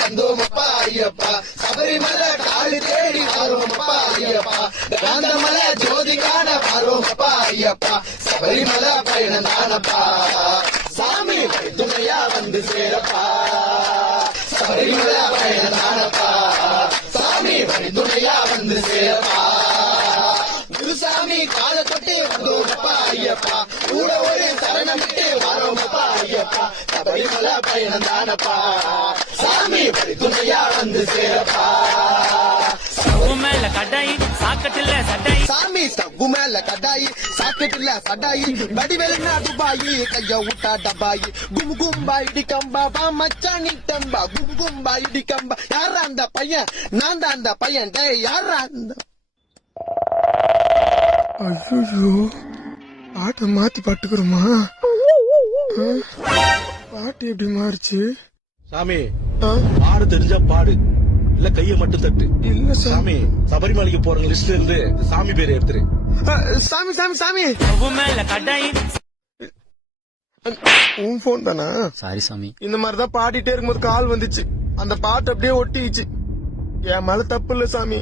வந்தோமப்பா ஐயப்பா, சபரிமலை காலு தேடி வாரோமப்பா ஐயப்பா, காந்தமலை ஜோதி காண வாரோமப்பா ஐயப்பா, சபரிமலை பயணம் தானப்பா, சாமி துணையா வந்து சேரப்பா, சபரிமலை பயணம் தானப்பா, சாமி துணையா வந்து சேரப்பா, குருசாமி கால தொட்டு வந்தோமப்பா ஐயப்பா, கூட ஒரு சரணமிட்டு வாரோமப்பா ஐயப்பா, சபரிமலை பயணம் தானப்பா, சாமி துணையா வந்து சேரப்பா, மேல கட்டாயி சாக்கட்டில்ல சட்டாயி சாமி ஸ்டவ்வு மேல கடாயி சாக்கெட்டுல சடாயி வடிவேலுன்னா துபாயி கைய விட்டா டபாயி கும் கும்பா இடிக்கம்பா பா மச்சானி டம்பா கும் கும்பா இடிக்கம்பா யாரா அந்த பையன், நான் தான் அந்த பையன், டே யாரா அந்த. ஐயோ பாட்டை மாத்தி பாட்டுக்கிறோமா? பாட்டு எப்படி மாறுச்சு? சாமி பாடு தெரிஞ்சா பாடு, இல்ல கைய மட்டும் தட்டு. இல்ல சாமி சபரிமலைக்கு போற லிஸ்ட்ல இருந்து சாமி பேர் எடுத்துரு. சாமி சாமி சாமி மேல கட்டாயி. உன் போன் தானா? சாரி சாமி. இந்த மாதிரிதான் பாடிட்டே இருக்கும்போது கால் வந்துச்சு, அந்த பாட்டு அப்படியே ஒட்டிச்சு. என் மேல தப்பு இல்ல சாமி.